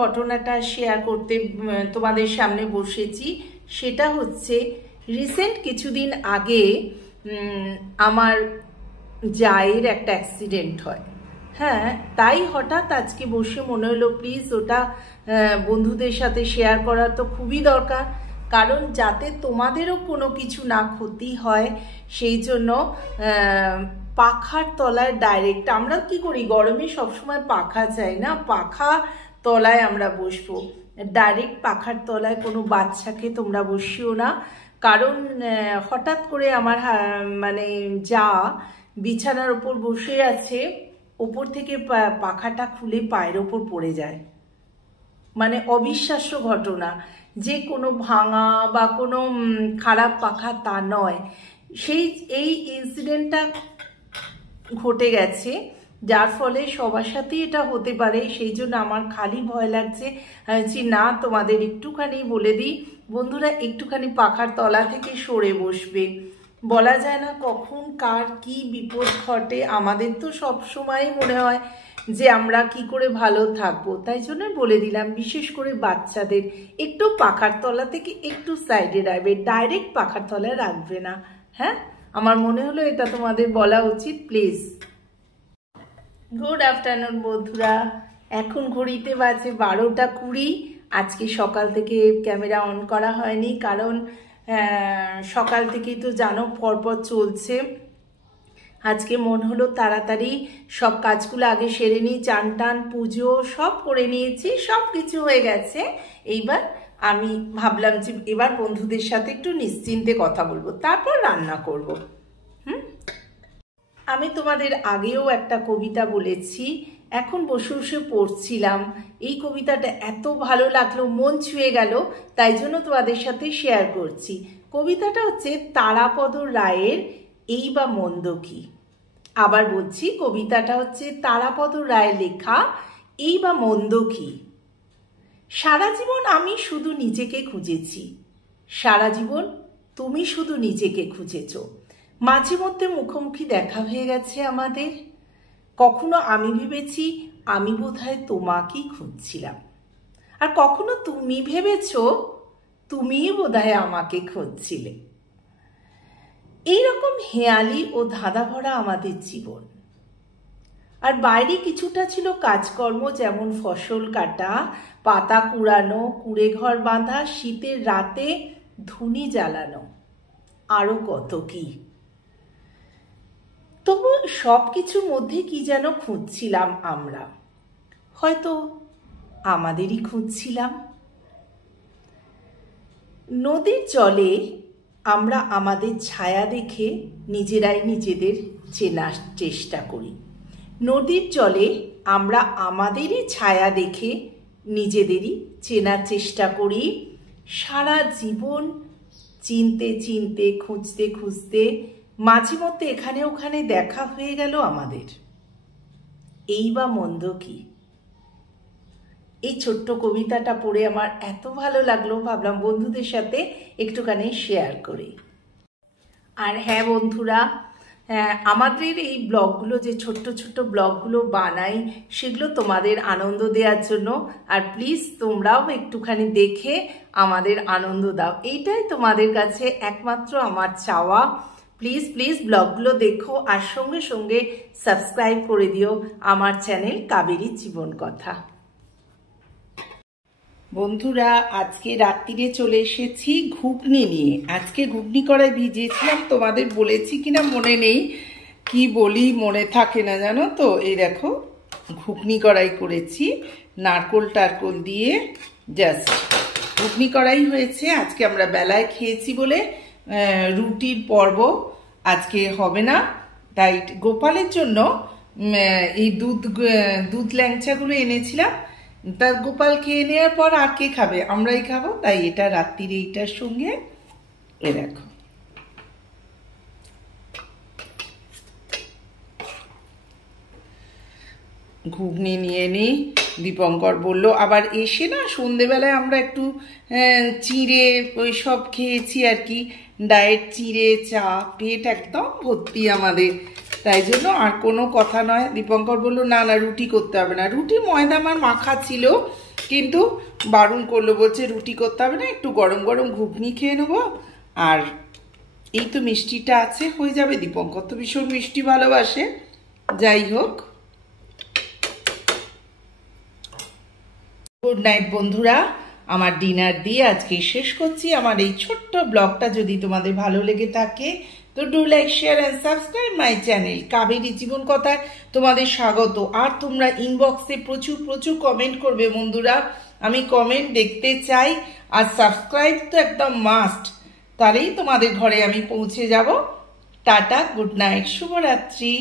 ঘটনাটা শেয়ার করতে তোমাদের সামনে বসেছি সেটা হচ্ছে রিসেন্ট কিছুদিন আগে আমার জায়ের একটা অ্যাক্সিডেন্ট হয়। হ্যাঁ, তাই হঠাৎ আজকে বসে মনে হলো প্লিজ ওটা বন্ধুদের সাথে শেয়ার করা তো খুবই দরকার, কারণ যাতে তোমাদেরও কোনো কিছু না ক্ষতি হয় সেই জন্য পাখার তলায় ডাইরেক্ট আমরা কি করি, গরমে সবসময় পাখা চাই না, পাখা তলায় আমরা বসবো। ডাইরেক্ট পাখার তলায় কোনো বাচ্চাকে তোমরা বসিও না, কারণ হঠাৎ করে আমার মানে যা বিছানার ওপর বসে আছে, ওপর থেকে পাখাটা খুলে পায়ের ওপর পড়ে যায়। মানে অবিশ্বাস্য ঘটনা, যে কোনো ভাঙা বা কোনো খারাপ পাখা তা নয়, এই ইনসিডেন্টটা ঘটে গেছে, যার ফলে সবার সাথেই এটা হতে পারে। সেই জন্য আমার খালি ভয় লাগছে যে না, তোমাদের একটুখানি বলে দিই বন্ধুরা, একটুখানি পাখার তলা থেকে সরে বসবে। বলা যায় না কখন কার কি বিপদ ঘটে, আমাদের তো সব সময় মনে হয় যে আমরা কি করে ভালো থাকবো, তাই জন্য বলে দিলাম বিশেষ করে বাচ্চাদের একটু পাখার তলা থেকে একটু সাইডে রাখবে, ডাইরেক্ট পাখার তলায় রাখবে না। হ্যাঁ, আমার মনে হলো এটা তোমাদের বলা উচিত প্লিজ। গুড আফটারনুন বন্ধুরা, এখন ঘড়িতে বাজে 12টা 20। আজকে সকাল থেকে ক্যামেরা অন করা হয়নি, কারণ সকাল থেকেই তো জানো পরপর চলছে। আজকে মন হলো তাড়াতাড়ি সব কাজগুলো আগে সেরে নিই, চান টান পুজো সব করে নিয়েছি, সব কিছু হয়ে গেছে। এইবার আমি ভাবলাম যে এবার বন্ধুদের সাথে একটু নিশ্চিন্তে কথা বলবো, তারপর রান্না করব। আমি তোমাদের আগেও একটা কবিতা বলেছি, এখন বসে বসে পড়ছিলাম, এই কবিতাটা এত ভালো লাগলো, মন ছুঁয়ে গেল, তাই জন্য তোমাদের সাথে শেয়ার করছি। কবিতাটা হচ্ছে তারাপদ রায়ের এই বা মন্দ কি। আবার বলছি, কবিতাটা হচ্ছে তারাপদ রায়ের লেখা এই বা মন্দ কি। সারা জীবন আমি শুধু নিজেকে খুঁজেছি, সারা জীবন তুমি শুধু নিজেকে খুঁজেছ। মাঝে মধ্যে মুখোমুখি দেখা হয়ে গেছে আমাদের, কখনো আমি ভেবেছি আমি বোধহয় তোমাকেই খুঁজছিলাম, আর কখনো তুমি ভেবেছ তুমিই বোধহয় আমাকে খুঁজছিলে। এইরকম হেয়ালি ও ধাঁধা ভরা আমাদের জীবন। আর বাইরে কিছুটা ছিল কাজকর্ম, যেমন ফসল কাটা, পাতা কুড়ানো, কুড়ে ঘর বাঁধা, শীতের রাতে ধুনি জ্বালানো, আরো কত কি। তবু সব কিছুর মধ্যে কি যেন খুঁজছিলাম আমরা, হয়তো আমাদেরই খুঁজছিলাম। নদীর জলে আমরা আমাদের ছায়া দেখে নিজেরাই নিজেদের চেনার চেষ্টা করি। নদীর জলে আমরা আমাদেরই ছায়া দেখে নিজেদেরই চেনার চেষ্টা করি। সারা জীবন চিনতে চিনতে, খুঁজতে খুঁজতে মাঝে মধ্যে এখানে ওখানে দেখা হয়ে গেল আমাদের। এই বা মন্দ কি। এই ছোট্ট কবিতাটা পড়ে আমার এত ভালো লাগলো, ভাবলাম বন্ধুদের সাথে একটুখানি শেয়ার করি। আর হ্যাঁ বন্ধুরা, আমাদের এই ব্লগগুলো, যে ছোট্ট ছোট্ট ব্লগগুলো বানাই, সেগুলো তোমাদের আনন্দ দেওয়ার জন্য। আর প্লিজ তোমরাও একটুখানি দেখে আমাদের আনন্দ দাও, এইটাই তোমাদের কাছে একমাত্র আমার চাওয়া। প্লিজ প্লিজ ব্লগগুলো দেখো, আর সঙ্গে সঙ্গে সাবস্ক্রাইব করে দিও আমার চ্যানেল কাবেরী জীবন কথা। বন্ধুরা, আজকে রাত্রিরে চলে এসেছি ঘুগনি নিয়ে। আজকে ঘুগনি কড়াই ভিজিয়েছিলাম, তোমাদের বলেছি কিনা মনে নেই, কি বলি মনে থাকে না জানো তো। এই দেখো ঘুগনি কড়াই করেছি নারকোল টারকোল দিয়ে, জাস্ট ঘুগনি কড়াই হয়েছে। আজকে আমরা বেলায় খেয়েছি বলে রুটির পর্ব আজকে হবে না, তাই গোপালের জন্য এই দুধ ল্যাংচাগুলো এনেছিলাম। তা গোপাল খেয়ে নেওয়ার পর আর কে খাবে, আমরাই খাবো, তাই এটা রাত্রিরে এইটার সঙ্গে এ দেখো ঘুগনি নিয়ে নিই। দীপঙ্কর বলল আবার এসে না সন্ধেবেলায় আমরা একটু চিড়ে ওই সব খেয়েছি আর কি, ডায়েট চিড়ে চা, পেট একদম ভর্তি আমাদের, তাই জন্য আর কোনো কথা নয়। দীপঙ্কর বলল না না রুটি করতে হবে না, রুটি ময়দা আমার মাখা ছিল, কিন্তু বারণ করলো, বলছে রুটি করতে হবে না, একটু গরম গরম ঘুগনি খেয়ে নেবো। আর এই তো মিষ্টিটা আছে, হয়ে যাবে। দীপঙ্কর তো ভীষণ মিষ্টি ভালোবাসে। যাই হোক, গুড নাইট বন্ধুরা। আমার ডিনার দিয়ে আজকে শেষ করছি। আমার এই ছোট্ট ব্লগটা যদি তোমাদের ভালো লেগে থাকে তো do like, share and subscribe my channel. Kaberi জীবন কথায় তোমাদের স্বাগত। আর তোমরা ইনবক্সে প্রচুর প্রচুর কমেন্ট করবে বন্ধুরা, আমি কমেন্ট দেখতে চাই। আর সাবস্ক্রাইব তো একদম মাস্ট, তাহলেই তোমাদের ঘরে আমি পৌঁছে যাব। টাটা, গুড নাইট, শুভরাত্রি।